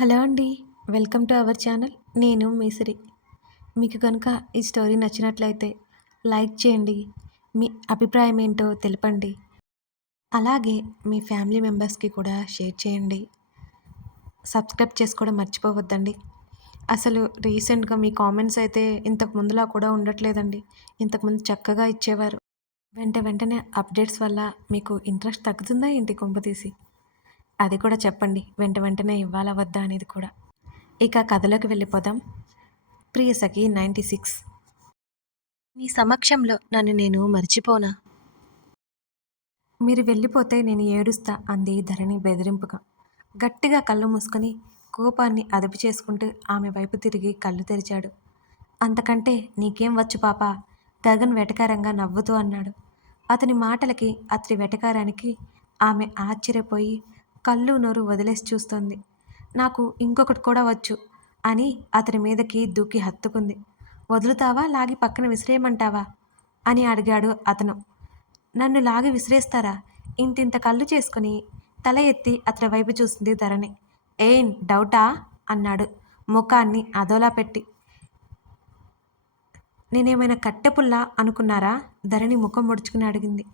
Hello అండి welcome to our channel. నేను మీసిరి. మీకు కనుక ఈ స్టోరీ నచ్చినట్లయితే లైక్ చేయండి. మీ అభిప్రాయం ఏంటో తెలపండి. అలాగే మీ ఫ్యామిలీ మెంబర్స్కి కూడా షేర్ చేయండి. సబ్స్క్రైబ్ చేసుకోవడం మర్చిపోవద్దండి. అసలు రీసెంట్గా మీ కామెంట్స్ అయితే ఇంతకు ముందులా కూడా ఉండట్లేదండి. ఇంతకుముందు చక్కగా ఇచ్చేవారు. వెంట వెంటనే అప్డేట్స్ వల్ల మీకు ఇంట్రెస్ట్ తగ్గుతుందా ఏంటి కొంపతీసి అది కూడా చెప్పండి. వెంట వెంటనే ఇవ్వాలా వద్దా అనేది కూడా. ఇక కథలోకి వెళ్ళిపోదాం. Priyasakhi ninety six. మీ సమక్షంలో నన్ను నేను మర్చిపోనా? మీరు వెళ్ళిపోతే నేను ఏడుస్తా అంది ధరణి బెదిరింపుగా. గట్టిగా కళ్ళు మూసుకొని కోపాన్ని అదుపు చేసుకుంటూ ఆమె వైపు తిరిగి కళ్ళు తెరిచాడు. అంతకంటే నీకేం వచ్చు పాప? గగన్ వెటకారంగా నవ్వుతూ అన్నాడు. అతని మాటలకి అతని వెటకారానికి ఆమె ఆశ్చర్యపోయి కళ్ళు నోరు వదిలేసి చూస్తోంది. నాకు ఇంకొకటి కూడా వచ్చు అని అతని మీదకి దూకి హత్తుకుంది. వదులుతావా? లాగి పక్కన విసిరేయమంటావా? అని అడిగాడు అతను. నన్ను లాగి విసిరేస్తారా? ఇంతింత కళ్ళు చేసుకుని తల ఎత్తి అతని వైపు చూసింది ధరణి. ఏం డౌటా? అన్నాడు. ముఖాన్ని అదోలా పెట్టి. నేనేమైనా కట్టెపుల్లా అనుకున్నారా? ధరణి ముఖం ముడుచుకుని అడిగింది.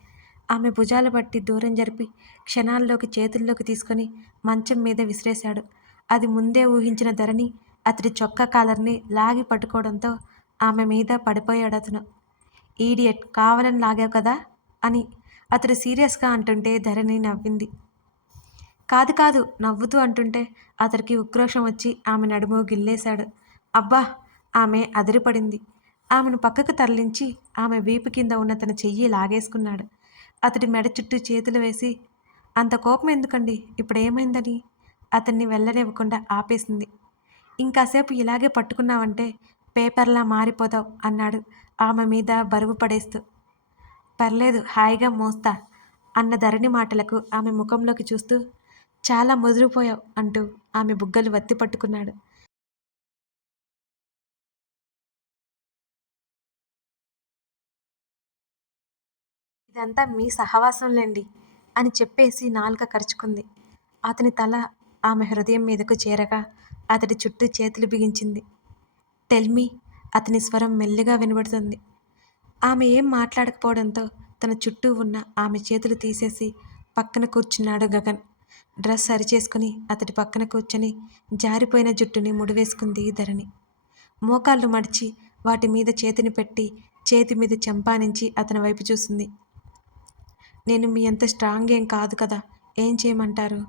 ఆమె భుజాలు బట్టి దూరం జరిపి క్షణాల్లోకి చేతుల్లోకి తీసుకొని మంచం మీద విసిరేశాడు. అది ముందే ఊహించిన ధరని అతడి చొక్కా కాలర్ని లాగి పట్టుకోవడంతో ఆమె మీద పడిపోయాడు అతను. ఈడియట్ కావాలని లాగావు కదా అని అతడు సీరియస్గా అంటుంటే ధరణి నవ్వింది. కాదు కాదు నవ్వుతూ అంటుంటే అతడికి ఉక్రోషం వచ్చి ఆమె నడుము గిల్లేశాడు. అబ్బా! ఆమె అదిరిపడింది. ఆమెను పక్కకు తరలించి ఆమె వీపు కింద ఉన్న తన చెయ్యి లాగేసుకున్నాడు. అతడి మెడ చుట్టూ చేతులు వేసి అంత కోపం ఎందుకండి? ఇప్పుడు ఏమైందని అతన్ని వెళ్ళనివ్వకుండా ఆపేసింది. ఇంకాసేపు ఇలాగే పట్టుకున్నావంటే పేపర్లా మారిపోతావు అన్నాడు ఆమె మీద బరువు పడేస్తూ. పర్లేదు హాయిగా మోస్తా అన్న ధరణి మాటలకు ఆమె ముఖంలోకి చూస్తూ చాలా ముదిరిపోయావు అంటూ ఆమె బుగ్గలు వత్తి పట్టుకున్నాడు. ఇదంతా మీ సహవాసంలేండి అని చెప్పేసి నాలుక కరుచుకుంది. అతని తల ఆమె హృదయం మీదకు చేరగా అతడి చుట్టూ చేతులు బిగించింది. టెల్మీ అతని స్వరం మెల్లిగా వినబడుతుంది. ఆమె ఏం మాట్లాడకపోవడంతో తన చుట్టూ ఉన్న ఆమె చేతులు తీసేసి పక్కన కూర్చున్నాడు గగన్. డ్రెస్ సరిచేసుకుని అతడి పక్కన కూర్చొని జారిపోయిన జుట్టుని ముడివేసుకుంది ధరణి. మోకాళ్ళు మడిచి వాటి మీద చేతిని పెట్టి చేతి మీద చెంపానించి అతని వైపు చూసింది. నేను మీ అంత స్ట్రాంగ్ ఏం కాదు కదా ఏం చేయమంటారు?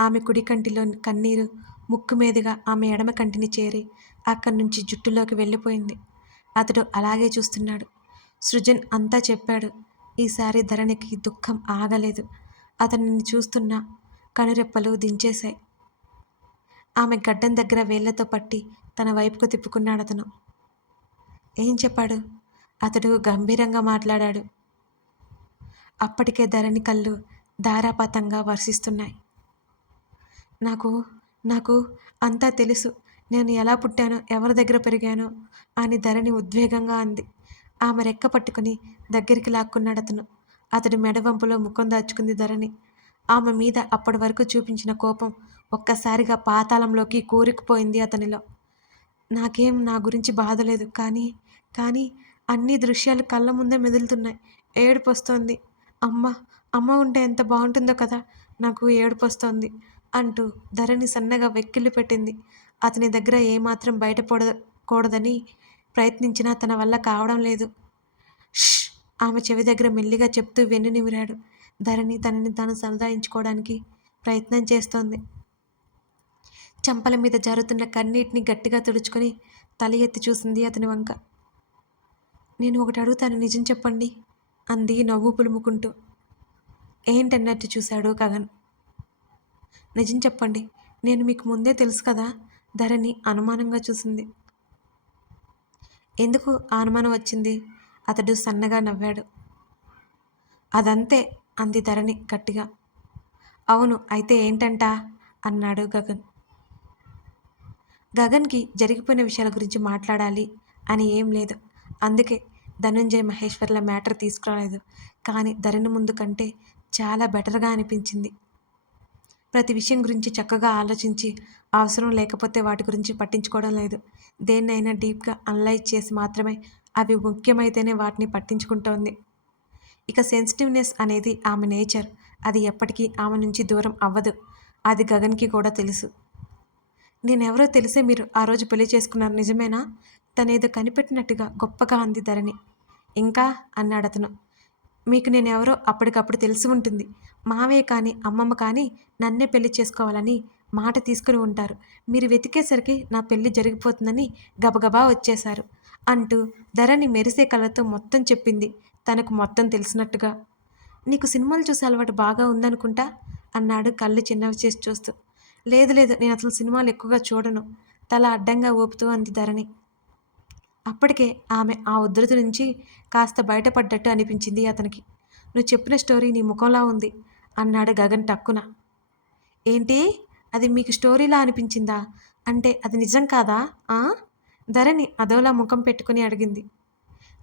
ఆమె కుడి కంటిలో కన్నీరు ముక్కు మీదుగా ఆమె ఎడమ కంటిని చేరి అక్కడి నుంచి జుట్టులోకి వెళ్ళిపోయింది. అతడు అలాగే చూస్తున్నాడు. సృజన్ అంతా చెప్పాడు. ఈసారి ధరణికి దుఃఖం ఆగలేదు. అతనిని చూస్తున్న కనురెప్పలు దించేశాయి. ఆమె గడ్డం దగ్గర వేళ్ళతో పట్టి తన వైపుకు తిప్పుకున్నాడు అతను ఏం చెప్పాడు? అతడు గంభీరంగా మాట్లాడాడు. అప్పటికే ధరణి కళ్ళు ధారాపాతంగా వర్షిస్తున్నాయి. నాకు నాకు అంతా తెలుసు. నేను ఎలా పుట్టానో ఎవరి దగ్గర పెరిగానో అని ధరణి ఉద్వేగంగా అంది. ఆమె రెక్క పట్టుకుని దగ్గరికి లాక్కున్నాడు అతను. అతడి మెడవంపులో ముఖం దాచుకుంది ధరణి. ఆమె మీద అప్పటి వరకు చూపించిన కోపం ఒక్కసారిగా పాతాళంలోకి కూరుకుపోయింది అతనిలో. నాకేం నా గురించి బాధ లేదు. కానీ కానీ అన్ని దృశ్యాలు కళ్ళ ముందే మెదులుతున్నాయి. ఏడుపు వస్తోంది అమ్మ అమ్మ ఉంటే ఎంత బాగుంటుందో కదా నాకు ఏడుపు వస్తోంది అంటూ ధరణి సన్నగా వెక్కిళ్ళు పెట్టింది. అతని దగ్గర ఏమాత్రం బయటపడకూడదని ప్రయత్నించినా తన వల్ల కావడం లేదు. ఆమె చెవి దగ్గర మెల్లిగా చెప్తూ వెన్ను నిమిరాడు. ధరణి తనని తాను సముదాయించుకోవడానికి ప్రయత్నం చేస్తోంది. చంపల మీద జారుతున్న కన్నీటిని గట్టిగా తుడుచుకొని తల ఎత్తి చూసింది అతని వంక. నేను ఒకటి అడుగుతాను నిజం చెప్పండి. అంది నవ్వు పులుముకుంటూ. ఏంటన్నట్టు చూశాడు గగన్. నిజం చెప్పండి నేను మీకు ముందే తెలుసు కదా ధరని అనుమానంగా చూసింది. ఎందుకు అనుమానం వచ్చింది? అతడు సన్నగా నవ్వాడు. అదంతే అంది ధరణి గట్టిగా. అవును అయితే ఏంటంటా? అన్నాడు గగన్. గగన్కి జరిగిపోయిన విషయాల గురించి మాట్లాడాలి అని ఏం లేదు. అందుకే ధనుంజయ్ మహేశ్వర్ల మ్యాటర్ తీసుకురాలేదు. కానీ ధరణి ముందు కంటే చాలా బెటర్గా అనిపించింది. ప్రతి విషయం గురించి చక్కగా ఆలోచించి అవసరం లేకపోతే వాటి గురించి పట్టించుకోవడం లేదు. దేన్నైనా డీప్గా అనలైజ్ చేసి మాత్రమే అవి ముఖ్యమైతేనే వాటిని పట్టించుకుంటోంది. ఇక సెన్సిటివ్నెస్ అనేది ఆమె నేచర్. అది ఎప్పటికీ ఆమె నుంచి దూరం అవ్వదు. అది గగన్కి కూడా తెలుసు. నేనెవరో తెలిసే మీరు ఆ రోజు పెళ్ళి చేసుకున్నారు. నిజమేనా? తనేదో కనిపెట్టినట్టుగా గొప్పగా అంది ధరణి. ఇంకా అన్నాడు అతను. మీకు నేనెవరో అప్పటికప్పుడు తెలిసి ఉంటుంది. మావయ్య కానీ అమ్మమ్మ కానీ నన్నే పెళ్ళి చేసుకోవాలని మాట తీసుకుని ఉంటారు. మీరు వెతికేసరికి నా పెళ్ళి జరిగిపోతుందని గబగబా వచ్చేశారు. అంటూ ధరణి మెరిసే కళ్ళతో మొత్తం చెప్పింది. తనకు మొత్తం తెలిసినట్టుగా. నీకు సినిమాలు చూసే అలవాటు బాగా ఉందనుకుంటా? అన్నాడు కళ్ళు చిన్నవి చేసి చూస్తూ. లేదు లేదు నేను అసలు సినిమాలు ఎక్కువగా చూడను. తల అడ్డంగా ఊపుతూ అంది ధరణి. అప్పటికే ఆమె ఆ ఉద్ధృతి నుంచి కాస్త బయటపడ్డట్టు అనిపించింది అతనికి. నువ్వు చెప్పిన స్టోరీ నీ ముఖంలా ఉంది అన్నాడు గగన్ టక్కున. ఏంటి? అది మీకు స్టోరీలా అనిపించిందా? అంటే అది నిజం కాదా? ఆ? ధరణి అదోలా ముఖం పెట్టుకుని అడిగింది.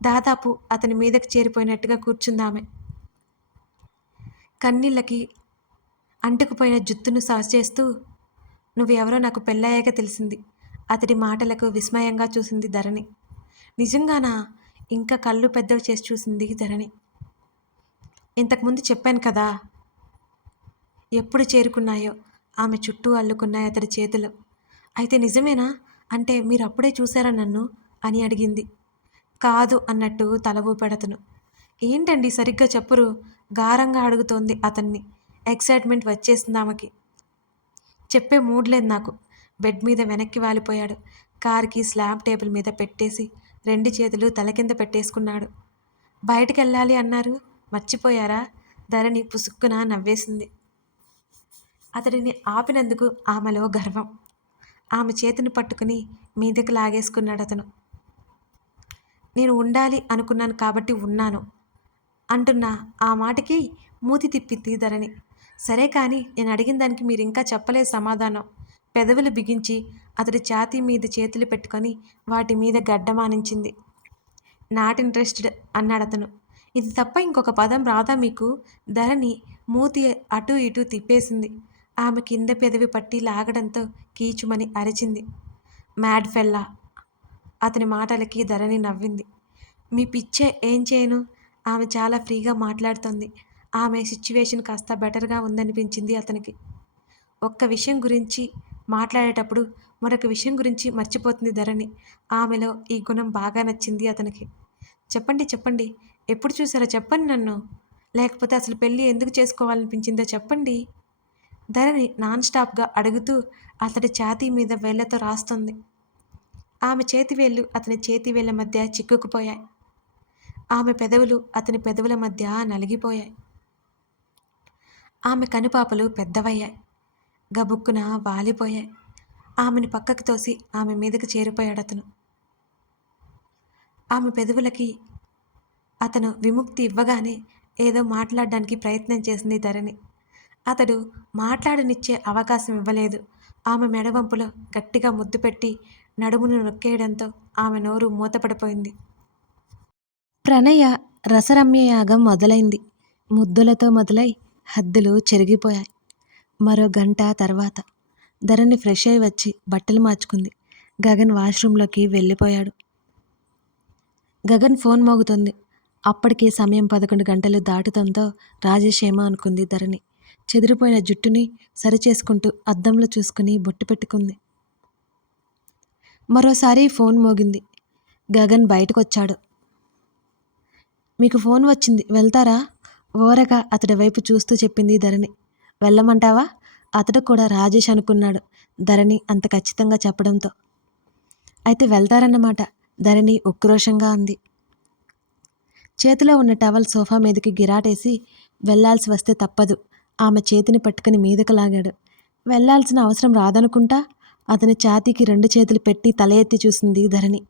దాదాపు అతని మీదకి చేరిపోయినట్టుగా కూర్చుందామె. కన్నీళ్ళకి అంటుకుపోయిన జుత్తును చేస్తూ నువ్వెవరో నాకు పెళ్ళయ్యాక తెలిసింది అతడి మాటలకు విస్మయంగా చూసింది ధరణి. నిజంగానా? ఇంకా కళ్ళు పెద్దవి చేసి చూసింది ధరణి. ఇంతకుముందు చెప్పాను కదా ఎప్పుడు చేరుకున్నాయో ఆమె చుట్టూ అల్లుకున్నాయి అతడి చేతులు. అయితే నిజమేనా? అంటే మీరు అప్పుడే చూసారా నన్ను? అని అడిగింది. కాదు అన్నట్టు తల ఊపెడతను ఏంటండి సరిగ్గా చెప్పురు? గారంగా అడుగుతోంది అతన్ని. ఎక్సైట్మెంట్ వచ్చేసింది ఆమెకి. చెప్పే మూడ్ లేదు నాకు. బెడ్ మీద వెనక్కి వాలిపోయాడు. కార్కి స్లాబ్ టేబుల్ మీద పెట్టేసి రెండు చేతులు తల కింద పెట్టేసుకున్నాడు. బయటికెళ్ళాలి అన్నారు. మర్చిపోయారా? ధరణి పుసుక్కున నవ్వేసింది. అతడిని ఆపినందుకు ఆమెలో గర్వం. ఆమె చేతిని పట్టుకుని మీదకి లాగేసుకున్నాడు అతను. నేను ఉండాలి అనుకున్నాను కాబట్టి ఉన్నాను అంటున్న ఆ మాటకి మూతి తిప్పింది ధరణి. సరే కానీ నేను అడిగిన దానికి మీరు ఇంకా చెప్పలేదు సమాధానం. పెదవులు బిగించి అతడి ఛాతీ మీద చేతులు పెట్టుకొని వాటి మీద గడ్డమానించింది నాట్ ఇంట్రెస్టెడ్ అన్నాడు అతను. ఇది తప్ప ఇంకొక పదం రాదా మీకు? ధరణి మూతి అటు ఇటు తిప్పేసింది. ఆమె కింద పెదవి పట్టి లాగడంతో కీచుమని అరిచింది. Mad fellow! అతని మాటలకి ధరణి నవ్వింది. మీ పిచ్చే ఏం చేయను? ఆమె చాలా ఫ్రీగా మాట్లాడుతుంది. ఆమె సిచ్యువేషన్ కాస్త బెటర్గా ఉందనిపించింది అతనికి. ఒక్క విషయం గురించి మాట్లాడేటప్పుడు మరొక విషయం గురించి మర్చిపోతుంది ధరణి. ఆమెలో ఈ గుణం బాగా నచ్చింది అతనికి. చెప్పండి చెప్పండి. ఎప్పుడు చూసారో చెప్పండి నన్ను. లేకపోతే అసలు పెళ్ళి ఎందుకు చేసుకోవాలనిపించిందో చెప్పండి. ధరణి నాన్ స్టాప్గా అడుగుతూ అతడి ఛాతీ మీద వేళ్ళతో రాస్తుంది. ఆమె చేతి వేళ్ళు అతని చేతి వేళ్ళ మధ్య చిక్కుకుపోయాయి. ఆమె పెదవులు అతని పెదవుల మధ్య నలిగిపోయాయి. ఆమె కనుపాపలు పెద్దవయ్యాయి. గబుక్కున వాలిపోయాయి. ఆమెను పక్కకు తోసి ఆమె మీదకి చేరిపోయాడు అతను. ఆమె పెదవులకి అతను విముక్తి ఇవ్వగానే ఏదో మాట్లాడడానికి ప్రయత్నం చేసింది ధరణి. అతడు మాట్లాడనిచ్చే అవకాశం ఇవ్వలేదు. ఆమె మెడవంపులో గట్టిగా ముద్దు పెట్టి నడుమును నొక్కేయడంతో ఆమె నోరు మూతపడిపోయింది. ప్రణయ రసరమ్య యాగం మొదలైంది. ముద్దులతో మొదలై హద్దులు చెరిగిపోయాయి. మరో గంట తర్వాత ధరణి ఫ్రెష్ అయి వచ్చి బట్టలు మార్చుకుంది. గగన్ వాష్రూంలోకి వెళ్ళిపోయాడు. గగన్ ఫోన్ మోగుతుంది. అప్పటికే సమయం పదకొండు గంటలు దాటడంతో రాజేష్ ఏమో అనుకుంది ధరణి. చెదిరిపోయిన జుట్టుని సరిచేసుకుంటూ అద్దంలో చూసుకుని బొట్టు పెట్టుకుంది. మరోసారి ఫోన్ మోగింది. గగన్ బయటకు వచ్చాడు మీకు ఫోన్ వచ్చింది. వెళ్తారా? ఓరగా అతడి వైపు చూస్తూ చెప్పింది ధరణి. వెళ్ళమంటావా? అతడు కూడా రాజేష్ అనుకున్నాడు ధరణి అంత ఖచ్చితంగా చెప్పడంతో. అయితే వెళ్తారన్నమాట. ధరణి ఉక్రోషంగా అంది. చేతిలో ఉన్న టవల్ సోఫా మీదకి గిరాటేసి వెళ్ళాల్సి వస్తే తప్పదు. ఆమె చేతిని పట్టుకుని మీదకు లాగాడు. వెళ్ళాల్సిన అవసరం రాదనుకుంటా అతని ఛాతీకి రెండు చేతులు పెట్టి తల ఎత్తి చూసింది ధరణి.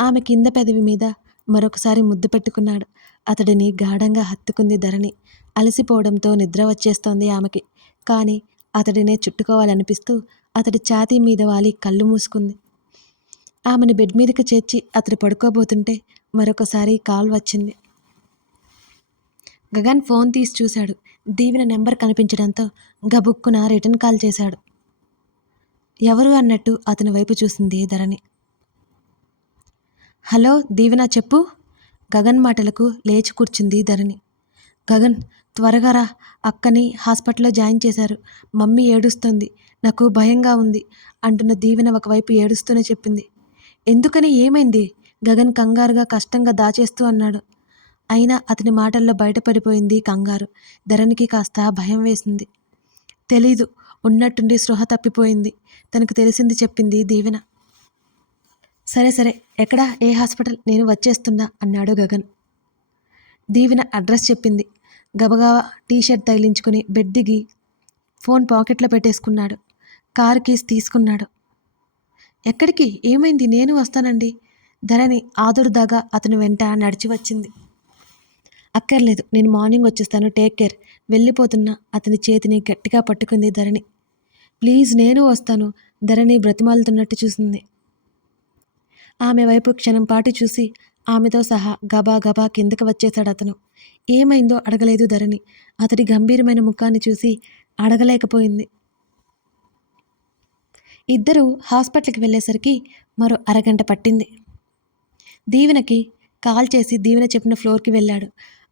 ఆమె కింద పెదవి మీద మరొకసారి ముద్దు పెట్టుకున్నాడు. అతడిని గాఢంగా హత్తుకుంది ధరణి. అలసిపోవడంతో నిద్ర వచ్చేస్తోంది ఆమెకి. కానీ అతడినే చుట్టుకోవాలనిపిస్తూ అతడి ఛాతీ మీద వాలి కళ్ళు మూసుకుంది. ఆమెను బెడ్ మీదకి చేర్చి అతడు పడుకోబోతుంటే మరొకసారి కాల్ వచ్చింది. గగన్ ఫోన్ తీసి చూశాడు. దీవెన నెంబర్ కనిపించడంతో గబుక్కున రిటర్న్ కాల్ చేశాడు. ఎవరు అన్నట్టు అతని వైపు చూసింది ధరణి. హలో దీవెన చెప్పు? గగన్ మాటలకు లేచి కూర్చుంది ధరణి. గగన్ త్వరగా రా. అక్కని హాస్పిటల్లో జాయిన్ చేశారు. మమ్మీ ఏడుస్తుంది. నాకు భయంగా ఉంది అంటున్న దీవెన ఒకవైపు ఏడుస్తూనే చెప్పింది. ఎందుకని ఏమైంది? గగన్ కంగారుగా కష్టంగా దాచేస్తూ అన్నాడు. అయినా అతని మాటల్లో బయటపడిపోయింది కంగారు. ధరణికి కాస్త భయం వేసింది. తెలీదు. ఉన్నట్టుండి స్పృహ తప్పిపోయింది. తనకు తెలిసింది చెప్పింది దీవెన. సరే సరే. ఎక్కడా? ఏ హాస్పిటల్? నేను వచ్చేస్తున్నా అన్నాడు గగన్. దీవెన అడ్రస్ చెప్పింది. గబగబా టీషర్ట్ తగిలించుకుని బెడ్ దిగి ఫోన్ పాకెట్లో పెట్టేసుకున్నాడు. కార్ కీస్ తీసుకున్నాడు. ఎక్కడికి? ఏమైంది? నేను వస్తానండి. ధరణి ఆదుర్దాగా అతను వెంట నడిచి వచ్చింది. అక్కర్లేదు నేను మార్నింగ్ వచ్చేస్తాను. Take care. వెళ్ళిపోతున్న అతని చేతిని గట్టిగా పట్టుకుంది ధరణి. ప్లీజ్ నేను వస్తాను. ధరణి బ్రతిమాలుతున్నట్టు చూసింది. ఆమె వైపు క్షణం పాటు చూసి ఆమెతో సహా గబా గబా కిందకి వచ్చేశాడు అతను. ఏమైందో అడగలేదు ధరణి. అతడి గంభీరమైన ముఖాన్ని చూసి అడగలేకపోయింది. ఇద్దరూ హాస్పిటల్కి వెళ్ళేసరికి మరో అరగంట పట్టింది. దీవెనకి కాల్ చేసి దీవెన చెప్పిన ఫ్లోర్కి వెళ్ళాడు.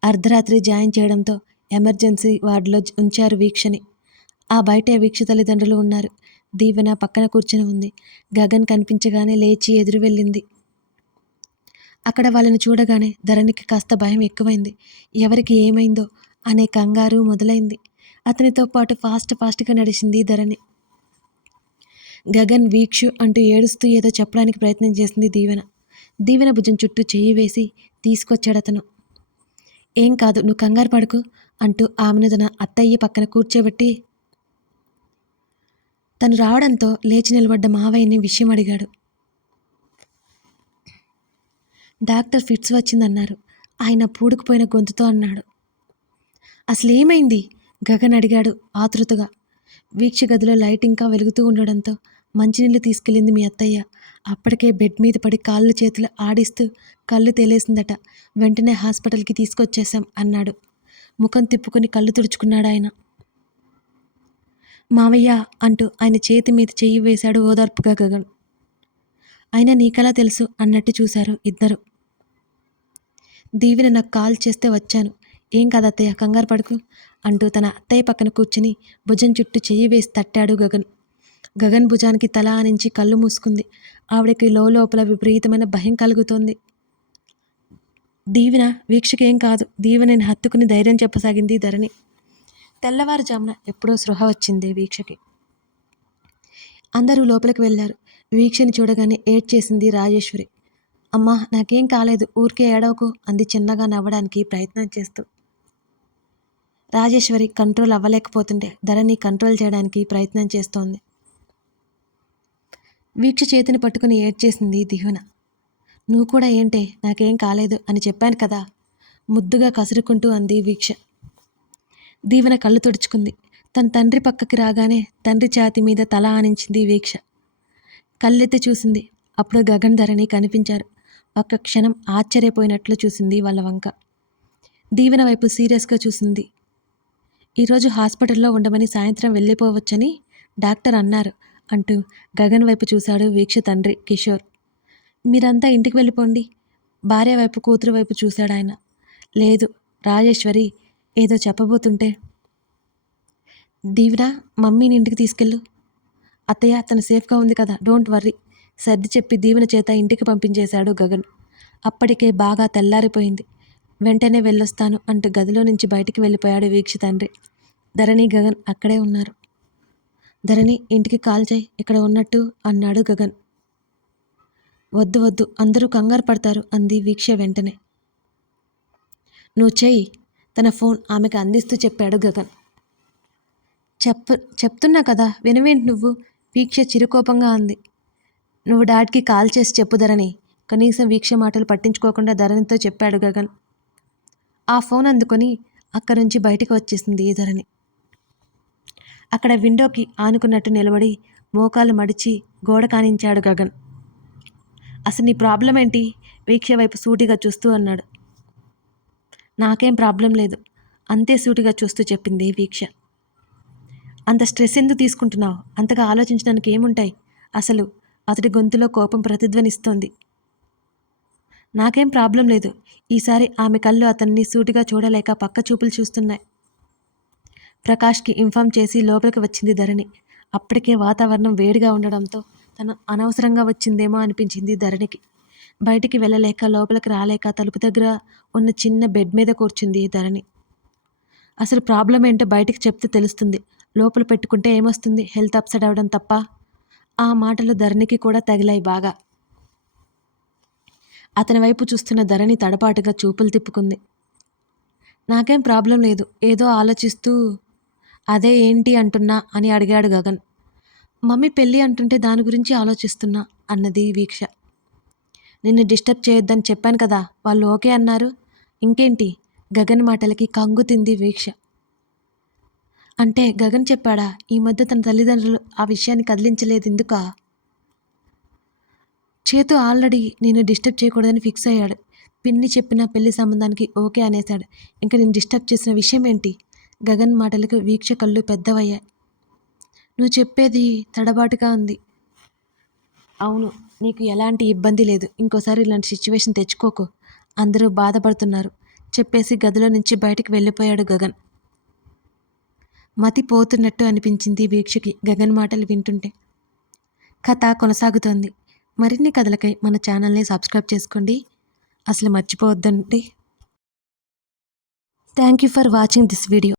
అర్ధరాత్రి జాయిన్ చేయడంతో ఎమర్జెన్సీ వార్డులో ఉంచారు వీక్షని. ఆ బయటే వీక్ష తల్లిదండ్రులు ఉన్నారు. దీవెన పక్కన కూర్చుని ఉంది. గగన్ కనిపించగానే లేచి ఎదురు వెళ్ళింది. అక్కడ వాళ్ళని చూడగానే ధరణికి కాస్త భయం ఎక్కువైంది. ఎవరికి ఏమైందో అనే కంగారు మొదలైంది. అతనితో పాటు ఫాస్ట్ ఫాస్ట్గా నడిచింది ధరణి. గగన్ వీక్షు అంటూ ఏడుస్తూ ఏదో చెప్పడానికి ప్రయత్నం చేసింది దీవెన. దీవెన భుజం చుట్టూ చెయ్యి వేసి తీసుకొచ్చాడు అతను. ఏం కాదు నువ్వు కంగారు పడుకు అంటూ ఆమెను తన అత్తయ్య పక్కన కూర్చోబెట్టి తను రావడంతో లేచి నిలబడ్డ మావయ్యని విషయం అడిగాడు. డాక్టర్ ఫిట్స్ వచ్చిందన్నారు. ఆయన పూడుకుపోయిన గొంతుతో అన్నాడు. అసలేమైంది? గగన్ అడిగాడు ఆతృతగా. వీక్ష గదిలో లైట్ ఇంకా వెలుగుతూ ఉండడంతో మంచినీళ్ళు తీసుకెళ్ళింది మీ అత్తయ్య. అప్పటికే బెడ్ మీద పడి కాళ్ళు చేతులు ఆడిస్తూ కళ్ళు తేలేసిందట. వెంటనే హాస్పిటల్కి తీసుకొచ్చేశాం అన్నాడు. ముఖం తిప్పుకొని కళ్ళు తుడుచుకున్నాడు ఆయన. మావయ్య అంటూ ఆయన చేతి మీద చెయ్యి వేశాడు ఓదార్పుగా గగన్. అయినా నీకలా తెలుసు అన్నట్టు చూశారు ఇద్దరు. దీవిని నాకు కాల్ చేస్తే వచ్చాను. ఏం కాదు అత్తయ్య కంగారు పడుకు అంటూ తన అత్తయ్య పక్కన కూర్చుని భుజం చుట్టూ చెయ్యి వేసి తట్టాడు గగన్. గగన్ భుజానికి తల ఆనించి కళ్ళు మూసుకుంది. ఆవిడకి లోపల విపరీతమైన భయం కలుగుతోంది. దీవెన వీక్షకేం కాదు. దీవెనని హత్తుకుని ధైర్యం చెప్పసాగింది ధరణి. తెల్లవారుజామున ఎప్పుడో సృహ వచ్చింది వీక్షకి. అందరూ లోపలికి వెళ్ళారు. వీక్షని చూడగానే ఏడ్చేసింది రాజేశ్వరి. అమ్మా నాకేం కాలేదు ఊరికే ఏడవకు అంది చిన్నగా నవ్వడానికి ప్రయత్నం చేస్తూ. రాజేశ్వరి కంట్రోల్ అవ్వలేకపోతుంటే ధరని కంట్రోల్ చేయడానికి ప్రయత్నం చేస్తోంది. వీక్ష చేతిని పట్టుకుని ఏడ్చేసింది దిహున. నువ్వు కూడా ఏంటే నాకేం కాలేదు అని చెప్పాను కదా ముద్దుగా కసురుకుంటూ అంది వీక్ష. దీవెన కళ్ళు తుడుచుకుంది. తన తండ్రి పక్కకి రాగానే తండ్రి ఛాతి మీద తల ఆనించింది వీక్ష. కళ్ళెత్తి చూసింది. అప్పుడు గగన్ ధరణి కనిపించారు. ఒక్క క్షణం ఆశ్చర్యపోయినట్లు చూసింది వాళ్ళ వంక. దీవెన వైపు సీరియస్గా చూసింది. ఈరోజు హాస్పిటల్లో ఉండమని సాయంత్రం వెళ్ళిపోవచ్చని డాక్టర్ అన్నారు అంటూ గగన్ వైపు చూశాడు వీక్ష తండ్రి కిషోర్. మీరంతా ఇంటికి వెళ్ళిపోండి. భార్య వైపు కూతురు వైపు చూశాడు ఆయన. లేదు రాజేశ్వరి ఏదో చెప్పబోతుంటే. దీవెన మమ్మీని ఇంటికి తీసుకెళ్ళు. అత్తయ్య తను సేఫ్గా ఉంది కదా డోంట్ వర్రీ సర్ది చెప్పి దీవెన చేత ఇంటికి పంపించేశాడు గగన్. అప్పటికే బాగా తెల్లారిపోయింది. వెంటనే వెళ్ళొస్తాను అంటూ గదిలో నుంచి బయటికి వెళ్ళిపోయాడు వీక్ష తండ్రి. ధరణి గగన్ అక్కడే ఉన్నారు. ధరణి ఇంటికి కాల్ చేయి ఇక్కడ ఉన్నట్టు అన్నాడు గగన్. వద్దు వద్దు అందరూ కంగారు పడతారు అంది వీక్ష వెంటనే. నువ్వు చేయి తన ఫోన్ ఆమెకు అందిస్తూ చెప్పాడు గగన్. చెప్ప చెప్తున్నా కదా వినవేంటి నువ్వు? వీక్ష చిరుకోపంగా అంది. నువ్వు డాడ్కి కాల్ చేసి చెప్పు ధరణి. కనీసం వీక్ష మాటలు పట్టించుకోకుండా ధరణితో చెప్పాడు గగన్. ఆ ఫోన్ అందుకొని అక్కడి నుంచి బయటకు వచ్చేసింది ఈ ధరణి. అక్కడ విండోకి ఆనుకున్నట్టు నిలబడి మోకాలు మడిచి గోడ కానించాడు గగన్. అసలు నీ ప్రాబ్లం ఏంటి? వీక్ష వైపు సూటిగా చూస్తూ అన్నాడు. నాకేం ప్రాబ్లం లేదు. అంతే సూటిగా చూస్తూ చెప్పింది వీక్ష. అంత స్ట్రెస్ ఎందుకు తీసుకుంటున్నావు? అంతగా ఆలోచించడానికి ఏముంటాయి? అసలు అతడి గొంతులో కోపం ప్రతిధ్వనిస్తోంది. నాకేం ప్రాబ్లం లేదు. ఈసారి ఆమె కళ్ళు అతన్ని సూటిగా చూడలేక పక్క చూపులు చూస్తున్నాయి. ప్రకాష్కి ఇన్ఫామ్ చేసి లోపలికి వచ్చింది ధరణి. అప్పటికే వాతావరణం వేడిగా ఉండడంతో తను అనవసరంగా వచ్చిందేమో అనిపించింది ధరణికి. బయటికి వెళ్ళలేక లోపలికి రాలేక తలుపు దగ్గర ఉన్న చిన్న బెడ్ మీద కూర్చుంది ధరణి. అసలు ప్రాబ్లం ఏంటో బయటికి చెప్తే తెలుస్తుంది. లోపల పెట్టుకుంటే ఏమొస్తుంది? హెల్త్ అప్సెట్ అవ్వడం తప్ప. ఆ మాటలు ధరణికి కూడా తగిలాయి బాగా. అతని వైపు చూస్తున్న ధరణి తడపాటుగా చూపులు తిప్పుకుంది. నాకేం ప్రాబ్లం లేదు. ఏదో ఆలోచిస్తూ అదే ఏంటి అంటున్నా అని అడిగాడు గగన్. మమ్మీ పెళ్ళి అంటుంటే దాని గురించి ఆలోచిస్తున్నా అన్నది వీక్ష. నిన్ను డిస్టర్బ్ చేయొద్దని చెప్పాను కదా వాళ్ళు ఓకే అన్నారు. ఇంకేంటి? గగన్ మాటలకి కంగు తింది వీక్ష. అంటే గగన్ చెప్పాడా ఈ మధ్య తన తల్లిదండ్రులు ఆ విషయాన్ని కదిలించలేదు ఎందుకా? చేతు ఆల్రెడీ నేను డిస్టర్బ్ చేయకూడదని ఫిక్స్ అయ్యాడు. పిన్ని చెప్పిన పెళ్ళి సంబంధానికి ఓకే అనేశాడు. ఇంకా నేను డిస్టర్బ్ చేసిన విషయం ఏంటి? గగన్ మాటలకు వీక్ష కళ్ళు పెద్దవయ్యాయి నువ్వు చెప్పేది తడబాటుగా ఉంది. అవును నీకు ఎలాంటి ఇబ్బంది లేదు. ఇంకోసారి ఇలాంటి సిచ్యువేషన్ తెచ్చుకోకు. అందరూ బాధపడుతున్నారు. చెప్పేసి గదిలో నుంచి బయటికి వెళ్ళిపోయాడు గగన్. మతి పోతున్నట్టు అనిపించింది వీక్షకి గగన్ మాటలు వింటుంటే. కథ కొనసాగుతోంది. మరిన్ని కథలకై మన ఛానల్ని సబ్స్క్రైబ్ చేసుకోండి. అసలు మర్చిపోవద్దండి. Thank you for watching this video.